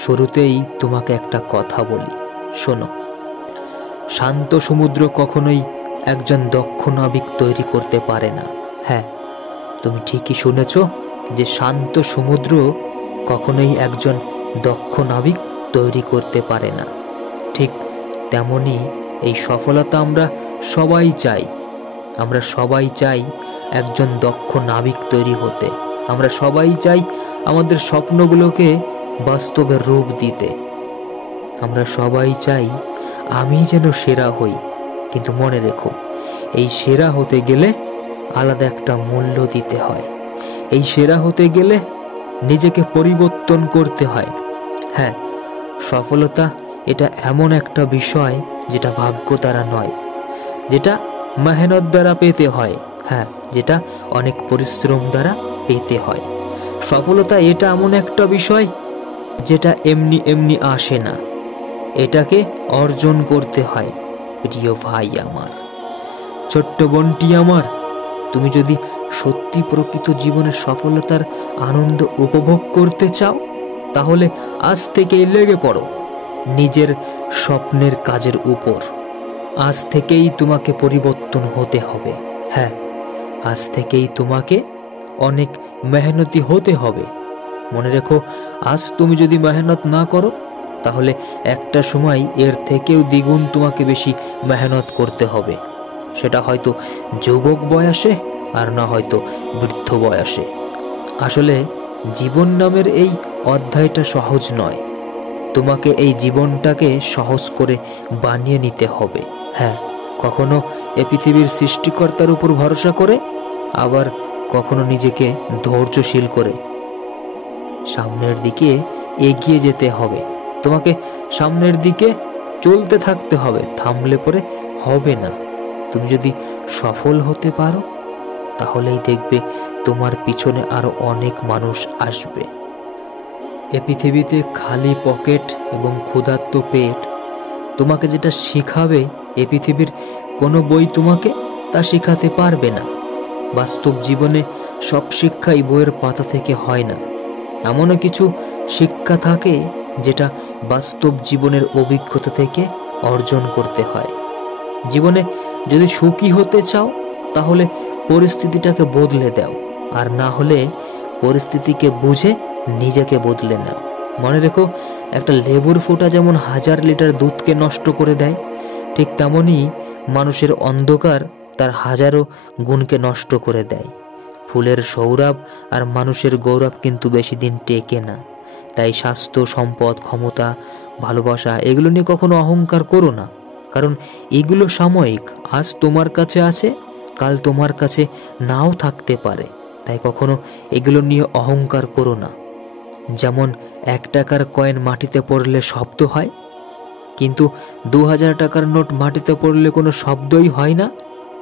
শুরুতেই তোমাকে একটা কথা বলি, শোনো। শান্ত সমুদ্র কখনোই একজন দক্ষ নাবিক তৈরি করতে পারে না। হ্যাঁ, তুমি ঠিকই শুনেছ, যে শান্ত সমুদ্র কখনোই একজন দক্ষ নাবিক তৈরি করতে পারে না। ঠিক তেমনি এই সফলতা আমরা সবাই চাই। আমরা সবাই চাই একজন দক্ষ নাবিক তৈরি হতে। আমরা সবাই চাই আমাদের স্বপ্নগুলোকে বাস্তবের রূপ দিতে। আমরা সবাই চাই আমি যেন সেরা হই। কিন্তু মনে রেখো, এই সেরা হতে গেলে আলাদা একটা মূল্য দিতে হয়। এই সেরা হতে গেলে নিজেকে পরিবর্তন করতে হয়। হ্যাঁ, সফলতা এটা এমন একটা বিষয় যেটা ভাগ্য দ্বারা নয়, যেটা মেহনত দ্বারা পেতে হয়। হ্যাঁ, যেটা অনেক পরিশ্রম দ্বারা পেতে হয়। সফলতা এটা এমন একটা বিষয় যেটা এমনি এমনি আসে না, এটাকে অর্জন করতে হয়। প্রিয় ভাই আমার, ছোট্ট বোনটি আমার, তুমি যদি সত্যি প্রকৃত জীবনের সফলতার আনন্দ উপভোগ করতে চাও, তাহলে আজ থেকেই লেগে পড়ো নিজের স্বপ্নের কাজের উপর। আজ থেকেই তোমাকে পরিবর্তন হতে হবে। হ্যাঁ, আজ থেকেই তোমাকে অনেক মেহনতি হতে হবে। মনে রেখো, আজ তুমি যদি মেহনত না করো, তাহলে একটা সময় এর থেকেও দ্বিগুণ তোমাকে বেশি মেহনত করতে হবে। সেটা হয়তো যুবক বয়সে, আর না হয়তো বৃদ্ধ বয়সে। আসলে জীবন নামের এই অধ্যায়টা সহজ নয়। তোমাকে এই জীবনটাকে সহজ করে বানিয়ে নিতে হবে। হ্যাঁ, কখনো এ পৃথিবীর সৃষ্টিকর্তার উপর ভরসা করে, আবার কখনো নিজেকে ধৈর্যশীল করে সামনের দিকে এগিয়ে যেতে হবে। তোমাকে সামনের দিকে চলতে থাকতে হবে, থামলে পরে হবে না। তুমি যদি সফল হতে পারো, তাহলেই দেখবে তোমার পিছনে আরো অনেক মানুষ আসবে। এ পৃথিবীতে খালি পকেট এবং ক্ষুধার্ত পেট তোমাকে যেটা শিখাবে, এ পৃথিবীর কোনো বই তোমাকে তা শেখাতে পারবে না। বাস্তব জীবনে সব শিক্ষাই বইয়ের পাতা থেকে হয় না। এমনও কিছু শিক্ষা থাকে যেটা বাস্তব জীবনের অভিজ্ঞতা থেকে অর্জন করতে হয়। জীবনে যদি সুখী হতে চাও, তাহলে পরিস্থিতিটাকে বদলে দাও, আর না হলে পরিস্থিতিকে বুঝে নিজেকে বদলে নাও। মনে রেখো, একটা লেবুর ফোঁটা যেমন 1000 লিটার দুধকে নষ্ট করে দেয়, ঠিক তেমনই মানুষের অন্ধকার তার হাজারো গুণকে নষ্ট করে দেয়। ফুলের সৌরভ আর মানুষের গৌরব কিন্তু বেশি দিন টেকে না। তাই স্বাস্থ্য, সম্পদ, ক্ষমতা, ভালোবাসা এগুলো নিয়ে কখনো অহংকার করো না, কারণ এগুলো সাময়িক। আজ তোমার কাছে আছে, কাল তোমার কাছে নাও থাকতে পারে। তাই কখনো এগুলো নিয়ে অহংকার করো না। যেমন 1 টাকার কয়েন মাটিতে পড়লে শব্দ হয়, কিন্তু 2000 টাকার নোট মাটিতে পড়লে কোনো শব্দই হয় না।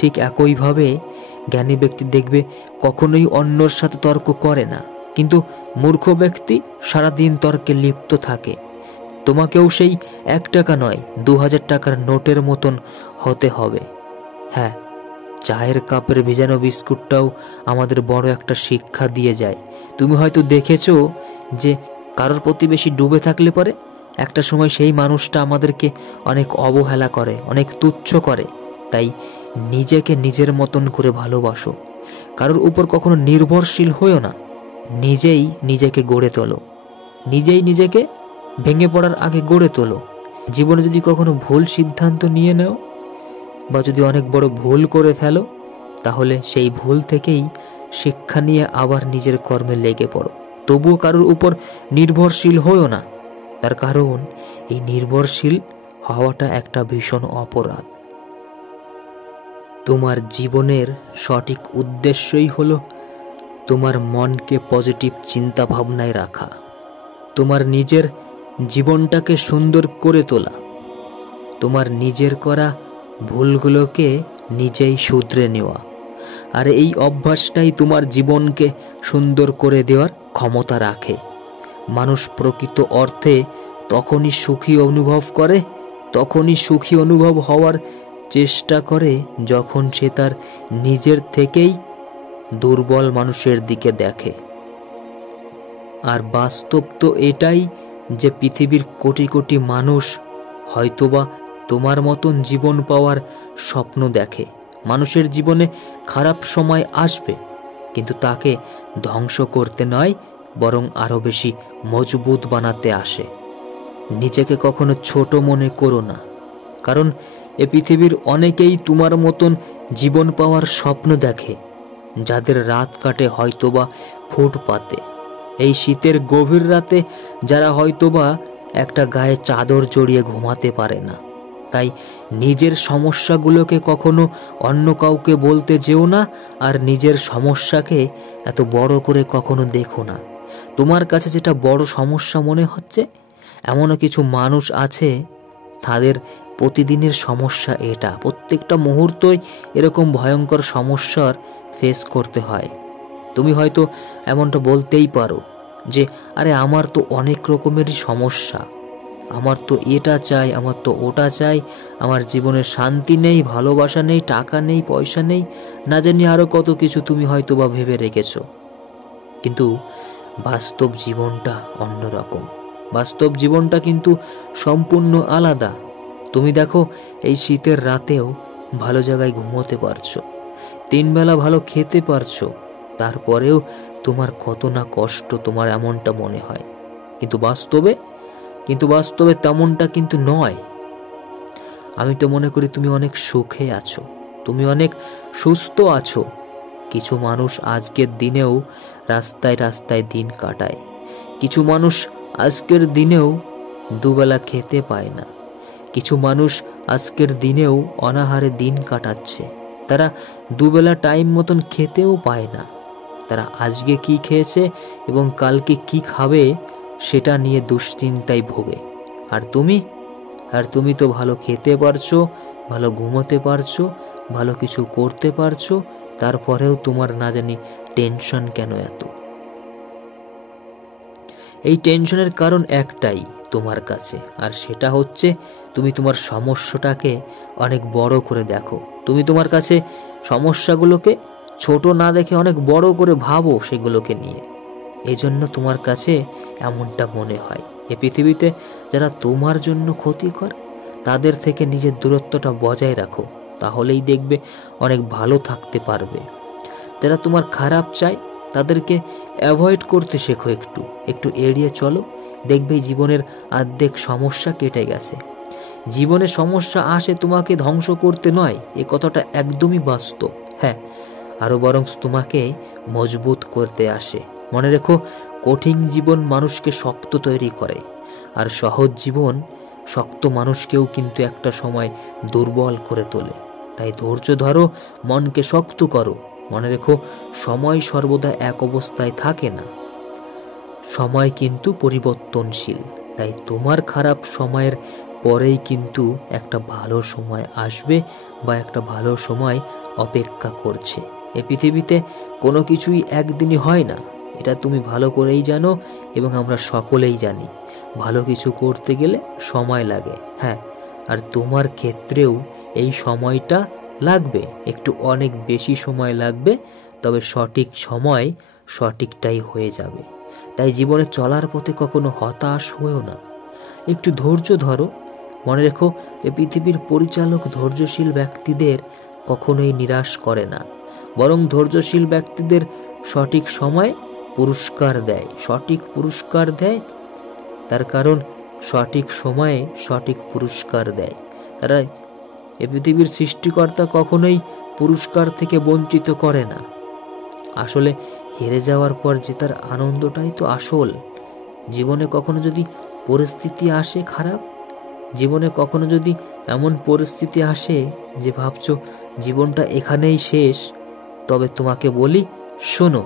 ঠিক একইভাবে জ্ঞানী ব্যক্তি দেখবে কখনোই অন্যর সাথে তর্ক করে না, কিন্তু মূর্খ ব্যক্তি সারাদিন তর্কে লিপ্ত থাকে। তোমাকেও সেই 1 টাকা নয়, 2000 টাকার নোটের মতন হতে হবে। হ্যাঁ, চায়ের কাপের ভেজানো বিস্কুটটাও আমাদের বড় একটা শিক্ষা দিয়ে যায়। তুমি হয়তো দেখেছো যে কারোর প্রতিবেশী ডুবে থাকলে পরে একটা সময় সেই মানুষটা আমাদেরকে অনেক অবহেলা করে, অনেক তুচ্ছ করে। তাই নিজেকে নিজের মতন করে ভালোবাসো। কারোর উপর কখনো নির্ভরশীল হইও না। নিজেই নিজেকে গড়ে তোলো। নিজেই নিজেকে ভেঙে পড়ার আগে গড়ে তোলো। জীবনে যদি কখনো ভুল সিদ্ধান্ত নিয়ে নাও, বা যদি অনেক বড় ভুল করে ফেলো, তাহলে সেই ভুল থেকেই শিক্ষা নিয়ে আবার নিজের কর্মে লেগে পড়ো। তবুও কারোর উপর নির্ভরশীল হইও না, তার কারণ এই নির্ভরশীল হওয়াটা একটা ভীষণ অপরাধ। তোমার জীবনের সঠিক উদ্দেশ্যই হলো তোমার মনকে পজিটিভ চিন্তা ভাবনায় রাখা, তোমার নিজের জীবনটাকে সুন্দর করে তোলা, তোমার নিজের করা ভুলগুলোকে নিজেই শুধরে নেওয়া। আর এই অভ্যাসটাই তোমার জীবনকে সুন্দর করে দেওয়ার ক্ষমতা রাখে। মানুষ প্রকৃত অর্থে তখনই সুখী অনুভব করে, তখনই সুখী অনুভব হওয়ার চেষ্টা করে যখন সে তার নিজের থেকেই দুর্বল মানুষের দিকে দেখে। আর বাস্তব তো এটাই যে পৃথিবীর কোটি কোটি মানুষ হয়তোবা তোমার মতন জীবন পাওয়ার স্বপ্ন দেখে। মানুষের জীবনে খারাপ সময় আসবে, কিন্তু তাকে ধ্বংস করতে নয়, বরং আরও বেশি মজবুত বানাতে আসে। নিজেকে কখনো ছোট মনে করো না, কারণ এ পৃথিবীর অনেকেই তোমার মতন জীবন পাওয়ার স্বপ্ন দেখে, যাদের রাত কাটে হয়তোবা ফুটপাতে। এই শীতের গভীর রাতে যারা হয়তোবা একটা গায়ে চাদর জড়িয়ে ঘুমাতে পারে না। তাই নিজের সমস্যাগুলোকে কখনো অন্য কাউকে বলতে যেও না, আর নিজের সমস্যাকে এত বড় করে কখনো দেখো না। তোমার কাছে যেটা বড় সমস্যা মনে হচ্ছে, এমনও কিছু মানুষ আছে তাদের প্রতিদিনের সমস্যা এটা, প্রত্যেকটা মুহূর্তই এরকম ভয়ঙ্কর সমস্যার ফেস করতে হয়। তুমি হয়তো এমনটা বলতেই পারো যে আরে আমার তো অনেক রকমেরই সমস্যা, আমার তো এটা চাই, আমার তো ওটা চাই, আমার জীবনে শান্তি নেই, ভালোবাসা নেই, টাকা নেই, পয়সা নেই, না জানি আরও কত কিছু তুমি হয়তো বা ভেবে রেখেছ। কিন্তু বাস্তব জীবনটা অন্যরকম। বাস্তব জীবনটা কিন্তু সম্পূর্ণ আলাদা। তুমি দেখো, এই শীতের রাতেও ভালো জায়গায় ঘুমোতে পারছো, 3 বেলা ভালো খেতে পারছো, তারপরেও তোমার কত না কষ্ট তোমার এমনটা মনে হয়। কিন্তু বাস্তবে তেমনটা কিন্তু নয়। আমি তো মনে করি তুমি অনেক সুখে আছো, তুমি অনেক সুস্থ আছো। কিছু মানুষ আজকের দিনেও রাস্তায় রাস্তায় দিন কাটায়, কিছু মানুষ আজকের দিনেও দুবেলা খেতে পায় না, কিছু মানুষ আজকের দিনেও অনাহারে দিন কাটাচ্ছে। তারা দুবেলা টাইম মতন খেতেও পায় না। তারা আজকে কি খেয়েছে এবং কালকে কি খাবে সেটা নিয়ে দুশ্চিন্তায় ভোগে। আর তুমি তো ভালো খেতে পারছো, ভালো ঘুমোতে পারছো, ভালো কিছু করতে পারছো, তারপরেও তোমার না জানি টেনশন কেন এত? এই টেনশনের কারণ একটাই তোমার কাছে, আর সেটা হচ্ছে তুমি তোমার সমস্যাটাকে অনেক বড় করে দেখো। তুমি তোমার কাছে সমস্যাগুলোকে ছোট না দেখে অনেক বড় করে ভাবো সেগুলোকে নিয়ে। এজন্য তোমার কাছে এমনটা মনে হয়। এ পৃথিবীতে যারা তোমার জন্য ক্ষতিকর, তাদের থেকে নিজের দূরত্বটা বজায় রাখো, তাহলেই দেখবে অনেক ভালো থাকতে পারবে। যারা তোমার খারাপ চায় তাদেরকে অ্যাভয়েড করতে শেখো, একটু এড়িয়ে চলো, দেখবে জীবনের অর্ধেক সমস্যা কেটে গেছে। জীবনে সমস্যা আসে তোমাকে ধ্বংস করতে নয়, এ কথাটা একদমই বাস্তব। হ্যাঁ, আরও বরং তোমাকে মজবুত করতে আসে। মনে রেখো, কঠিন জীবন মানুষকে শক্ত তৈরি করে, আর সহজ জীবন শক্ত মানুষকেও কিন্তু একটা সময় দুর্বল করে তোলে। তাই ধৈর্য ধরো, মনকে শক্ত করো। মনে রেখো, সময় সর্বদা এক অবস্থায় থাকে না, সময় কিন্তু পরিবর্তনশীল। তাই তোমার খারাপ সময়ের পরেই কিন্তু একটা ভালো সময় আসবে, বা একটা ভালো সময় অপেক্ষা করছে। এ পৃথিবীতে কোনো কিছুই একদিনই হয় না, এটা তুমি ভালো করেই জানো এবং আমরা সকলেই জানি। ভালো কিছু করতে গেলে সময় লাগে, হ্যাঁ, আর তোমার ক্ষেত্রেও এই সময়টা লাগবে, একটু অনেক বেশি সময় লাগবে, তবে সঠিক সময় সঠিকটাই হয়ে যাবে। তাই জীবনে চলার পথে কখনো হতাশ হয়েও না, একটু ধৈর্য ধরো। মনে রেখো, এ পৃথিবীর পরিচালক ধৈর্যশীল ব্যক্তিদের কখনোই নিরাশ করে না, বরং ধৈর্যশীল ব্যক্তিদের সঠিক সময় পুরস্কার দেয়, সঠিক পুরস্কার দেয়। তার কারণ সঠিক সময়ে সঠিক পুরস্কার দেয় তারা। এ পৃথিবীর সৃষ্টিকর্তা কখনোই পুরস্কার থেকে বঞ্চিত করে না। আসলে হেরে যাওয়ার পর জেতার আনন্দটাই তো আসল। জীবনে কখনো যদি পরিস্থিতি আসে খারাপ, জীবনে কখনো যদি এমন পরিস্থিতি আসে যে ভাবছো জীবনটা এখানেই শেষ, তবে তোমাকে বলি, শোনো,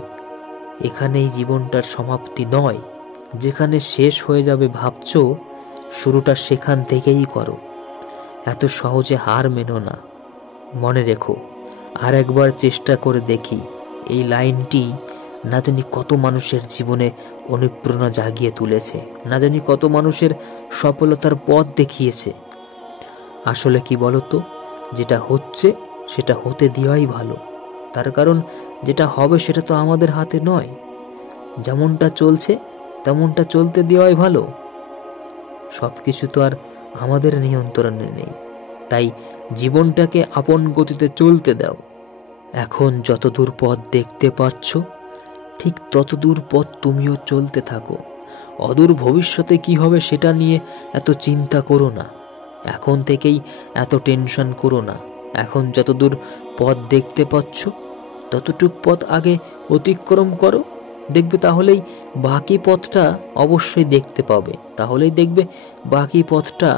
এখানেই জীবনটার সমাপ্তি নয়। যেখানে শেষ হয়ে যাবে ভাবছো, শুরুটা সেখান থেকেই করো। এত সহজে হার মেনো না। মনে রেখো, আর একবার চেষ্টা করে দেখি, এই লাইনটি না জানি কত মানুষের জীবনে অনুপ্রেরণা জাগিয়ে তুলেছে, না জানি কত মানুষের সফলতার পথ দেখিয়েছে। আসলে কি বলতো, যেটা হচ্ছে সেটা হতে দেওয়াই ভালো। তার কারণ যেটা হবে সেটা তো আমাদের হাতে নয়। যেমনটা চলছে তেমনটা চলতে দেওয়াই ভালো। সব কিছু তো আর আমাদের নিয়ন্ত্রণে নেই, তাই জীবনটাকে আপন গতিতে চলতে দাও। এখন যতদূর পথ দেখতে পাচ্ছ, ঠিক ততদূর পথ তুমিও চলতে থাকো। অদূর ভবিষ্যতে কি হবে সেটা নিয়ে এত চিন্তা করো না, এখন থেকেই এত টেনশন করো না। এখন যতদূর পথ দেখতে পাচ্ছ ততটুক পথ আগে অতিক্রম করো, দেখবে তাহলেই বাকি পথটা অবশ্যই দেখতে পাবে। তাহলেই দেখবে বাকি পথটা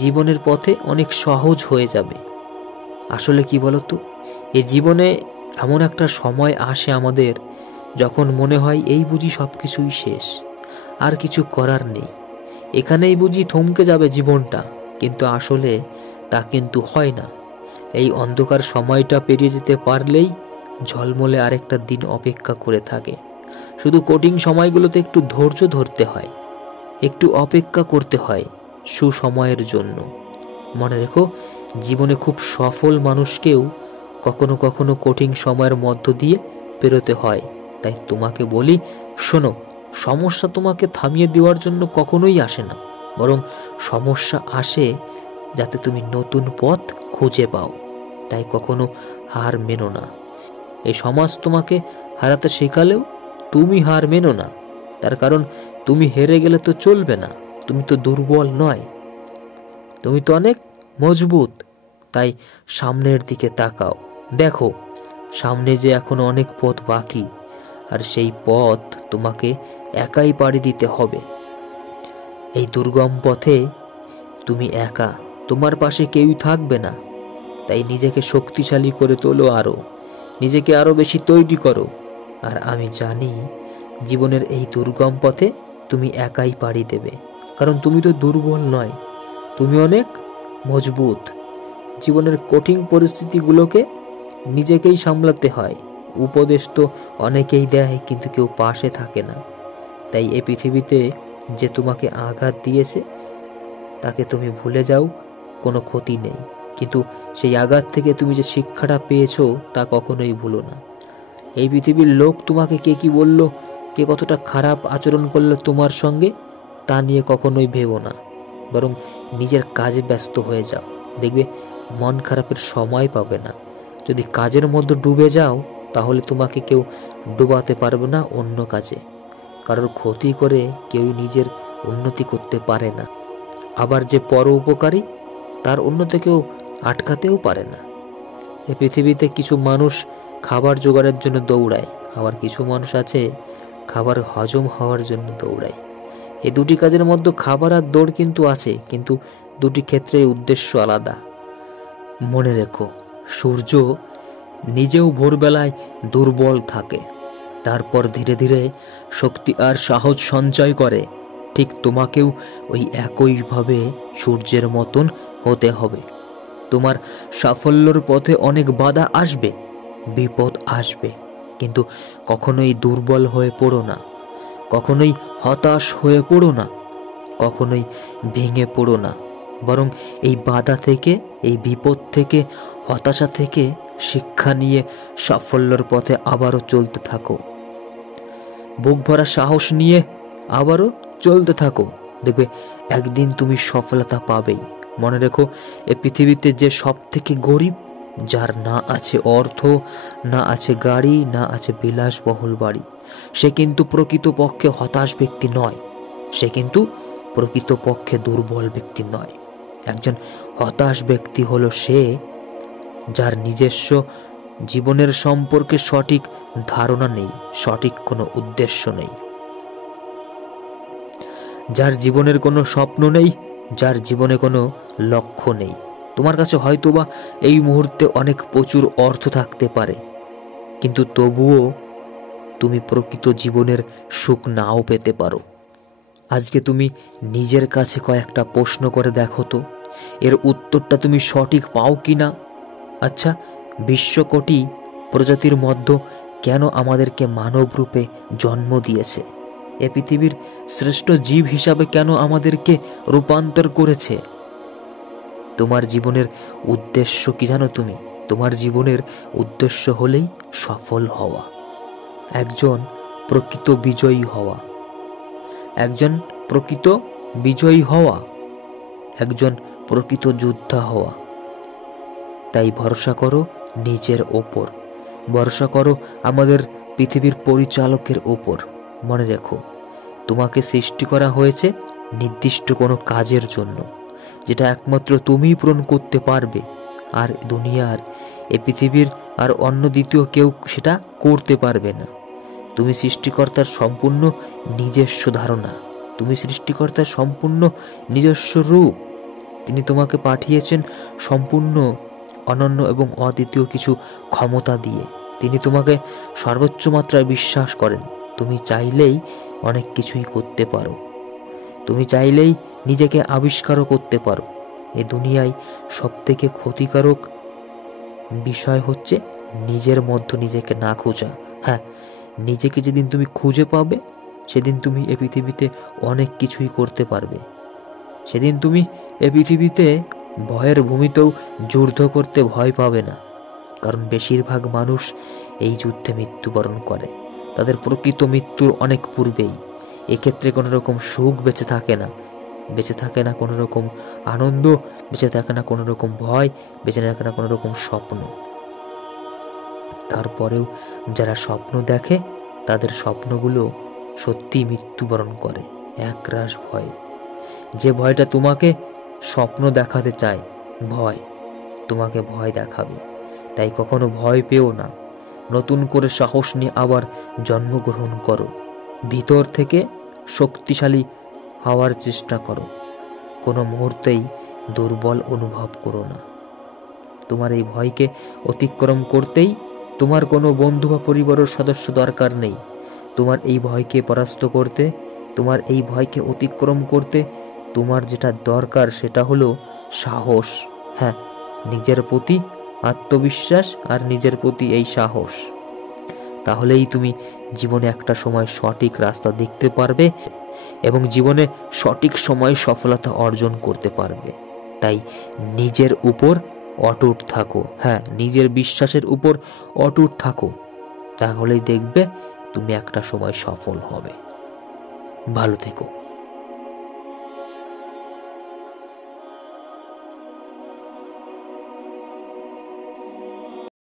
জীবনের পথে অনেক সহজ হয়ে যাবে। আসলে কি বলতো, এই জীবনে এমন একটা সময় আসে আমাদের যখন মনে হয় এই বুঝি সব কিছুই শেষ, আর কিছু করার নেই, এখানেই বুঝি থমকে যাবে জীবনটা। কিন্তু আসলে তা কিন্তু হয় না। এই অন্ধকার সময়টা পেরিয়ে যেতে পারলেই ঝলমলে আরেকটা দিন অপেক্ষা করে থাকে। শুধু কঠিন সময়গুলোতে একটু ধৈর্য ধরতে হয়, একটু অপেক্ষা করতে হয় সুসময়ের জন্য। মনে রেখো, জীবনে খুব সফল মানুষকেও কখনো কখনো কঠিন সময়ের মধ্য দিয়ে পেরোতে হয়। তাই তোমাকে বলি, শোনো, সমস্যা তোমাকে থামিয়ে দেওয়ার জন্য কখনোই আসে না, বরং সমস্যা আসে যাতে তুমি নতুন পথ খুঁজে পাও। তাই কখনো হার মেনো না। এই সমাজ তোমাকে হারাতে শেখালেও তুমি হার মেনো না, তার কারণ তুমি হেরে গেলে তো চলবে না। তুমি তো দুর্বল নয়, তুমি তো অনেক মজবুত। তাই সামনের দিকে তাকাও, দেখো সামনে যে এখনো অনেক পথ বাকি, আর সেই পথ তোমাকে একাই পাড়ি দিতে হবে। এই দুর্গম পথে তুমি একা, তোমার পাশে কেউই থাকবে না। তাই নিজেকে শক্তিশালী করে তোলো, নিজেকে আরো বেশি তৈরি করো। আর আমি জানি জীবনের এই দুর্গম পথে তুমি একাই পাড়ি দেবে, কারণ তুমি তো দুর্বল নয়, তুমি অনেক মজবুত। জীবনের কঠিন পরিস্থিতিগুলোকে নিজেকেই সামলাতে হয়। উপদেশ তো অনেকেই দেয়, কিন্তু কেউ পাশে থাকে না। তাই এই পৃথিবীতে যে তোমাকে আঘাত দিয়েছে তাকে তুমি ভুলে যাও, কোনো ক্ষতি নেই। কিন্তু সেই আঘাত থেকে তুমি যে শিক্ষাটা পেয়েছো তা কখনোই ভুলো না। এই পৃথিবীর লোক তোমাকে কে কি বলল, কে কতটা খারাপ আচরণ করলো তোমার সঙ্গে, তা নিয়ে কখনোই ভেবো না, বরং নিজের কাজে ব্যস্ত হয়ে যাও। দেখবে মন খারাপের সময় পাবে না। যদি কাজের মধ্যে ডুবে যাও তাহলে তোমাকে কেউ ডুবাতে পারবে না অন্য কাজে। কারোর ক্ষতি করে কেউ নিজের উন্নতি করতে পারে না, আবার যে পর উপকারী তার উন্নতি কেউ আটকাতেও পারে না। এই পৃথিবীতে কিছু মানুষ খাবার জোগাড়ের জন্য দৌড়ায়, আবার কিছু মানুষ আছে খাবার হজম হওয়ার জন্য দৌড়ায়। এই দুটি কাজের মধ্যে খাবার আর দৌড় কিন্তু আছে, কিন্তু দুটি ক্ষেত্রেই উদ্দেশ্য আলাদা। মনে রেখো, সূর্য নিজেও ভোরবেলায় দুর্বল থাকে, তারপর ধীরে ধীরে শক্তি আর সাহস সঞ্চয় করে। ঠিক তোমাকেও ওই একইভাবে সূর্যের মতন হতে হবে। তোমার সাফল্যের পথে অনেক বাধা আসবে, বিপদ আসবে, কিন্তু কখনোই দুর্বল হয়ে পড়ো না, কখনোই হতাশ হয়ে পড়ো না, কখনোই ভেঙে পড়ো না। বরং এই বাধা থেকে, এই বিপদ থেকে, হতাশা থেকে শিক্ষা নিয়ে সাফল্যের পথে আবারও চলতে থাকো। বুক ভরা সাহস নিয়ে আবারও চলতে থাকো, দেখবে একদিন তুমি সফলতা পাবেই। মনে রেখো, এই পৃথিবীতে যে সব থেকে গরিব, যার না আছে অর্থ, না আছে গাড়ি, না আছে বিলাসবহুল বাড়ি, সে কিন্তু প্রকৃতপক্ষে হতাশ ব্যক্তি নয়, সে কিন্তু প্রকৃতপক্ষে দুর্বল ব্যক্তি নয়। একজন হতাশ ব্যক্তি হলো সে, যার নিজস্ব জীবনের সম্পর্কে সঠিক ধারণা নেই, সঠিক কোনো উদ্দেশ্য নেই, যার জীবনের কোনো স্বপ্ন নেই, যার জীবনে কোনো লক্ষ্য নেই। তোমার কাছে হয়তোবা এই মুহূর্তে অনেক প্রচুর অর্থ থাকতে পারে, কিন্তু তবুও তুমি প্রকৃত জীবনের সুখ নাও পেতে পারো। আজকে তুমি নিজের কাছে কয়েকটা প্রশ্ন করে দেখো তো, এর উত্তরটা তুমি সঠিক পাও কি না। আচ্ছা, বিশ্বকোটি প্রজাতির মধ্যে কেন আমাদেরকে মানব রূপে জন্ম দিয়েছে? এ পৃথিবীর শ্রেষ্ঠ জীব হিসাবে কেন আমাদেরকে রূপান্তর করেছে? তোমার জীবনের উদ্দেশ্য কি জানো তুমি? তোমার জীবনের উদ্দেশ্য হলেই সফল হওয়া, একজন প্রকৃত বিজয়ী হওয়া, একজন প্রকৃত বিজয়ী হওয়া, একজন প্রকৃত যোদ্ধা হওয়া। তাই ভরসা করো নিজের ওপর, ভরসা করো আমাদের পৃথিবীর পরিচালকের ওপর। মনে রেখো, তোমাকে সৃষ্টি করা হয়েছে নির্দিষ্ট কোনো কাজের জন্য, যেটা একমাত্র তুমিই পূরণ করতে পারবে। আর দুনিয়ার এ পৃথিবীর আর অন্য দ্বিতীয় কেউ সেটা করতে পারবে না। তুমি সৃষ্টিকর্তার সম্পূর্ণ নিজস্ব ধারণা, তুমি সৃষ্টিকর্তার সম্পূর্ণ নিজস্ব রূপ। তিনি তোমাকে পাঠিয়েছেন সম্পূর্ণ অনন্য এবং অদ্বিতীয় কিছু ক্ষমতা দিয়ে। তিনি তোমাকে সর্বোচ্চ মাত্রায় বিশ্বাস করেন। তুমি চাইলেই অনেক কিছুই করতে পারো, তুমি চাইলেই নিজেকে আবিষ্কারও করতে পারো। এ দুনিয়ায় সবথেকে ক্ষতিকারক বিষয় হচ্ছে নিজের মধ্যে নিজেকে না খোঁজা। হ্যাঁ, নিজেকে যেদিন তুমি খুঁজে পাবে, সেদিন তুমি এ পৃথিবীতে অনেক কিছুই করতে পারবে। সেদিন তুমি এ পৃথিবীতে ভয়ের ভূমিতেও যুদ্ধ করতে ভয় পাবে না। কারণ বেশিরভাগ মানুষ এই যুদ্ধে মৃত্যুবরণ করে তাদের প্রকৃত মৃত্যুর অনেক পূর্বেই। এক্ষেত্রে কোনো রকম সুখ বেঁচে থাকে না, বেঁচে থাকে না কোনো রকম আনন্দ, বেঁচে থাকে না কোনো রকম ভয়, বেঁচে থাকে না কোনো রকম স্বপ্ন। তারপরেও যারা স্বপ্ন দেখে, তাদের স্বপ্নগুলো সত্যি মৃত্যুবরণ করে একরাশ ভয়ে। যে ভয়টা তোমাকে স্বপ্ন দেখাতে চায়, ভয় তোমাকে ভয় দেখাবে। তাই কখনো ভয় পেও না, নতুন করে সাহস নিয়ে আবার জন্মগ্রহণ করো। ভিতর থেকে শক্তিশালী হওয়ার চেষ্টা করো, কোনো মুহূর্তেই দুর্বল অনুভব করো না। তোমার এই ভয়কে অতিক্রম করতেই তোমার কোনো বন্ধু বা পরিবারের সদস্য দরকার নেই। তোমার এই ভয়কে পরাস্ত করতে, তোমার এই ভয়কে অতিক্রম করতে তোমার যেটা দরকার সেটা হলো সাহস। হ্যাঁ, নিজের প্রতি আত্মবিশ্বাস আর নিজের প্রতি এই সাহস। তাহলেই তুমি জীবনে একটা সময় সঠিক রাস্তা দেখতে পারবে এবং জীবনে সঠিক সময়ে সফলতা অর্জন করতে পারবে। তাই নিজের উপর অটুট থাকো। হ্যাঁ, নিজের বিশ্বাসের উপর অটুট থাকো, তাহলেই দেখবে তুমি একটা সময় সফল হবে। ভালো থেকো।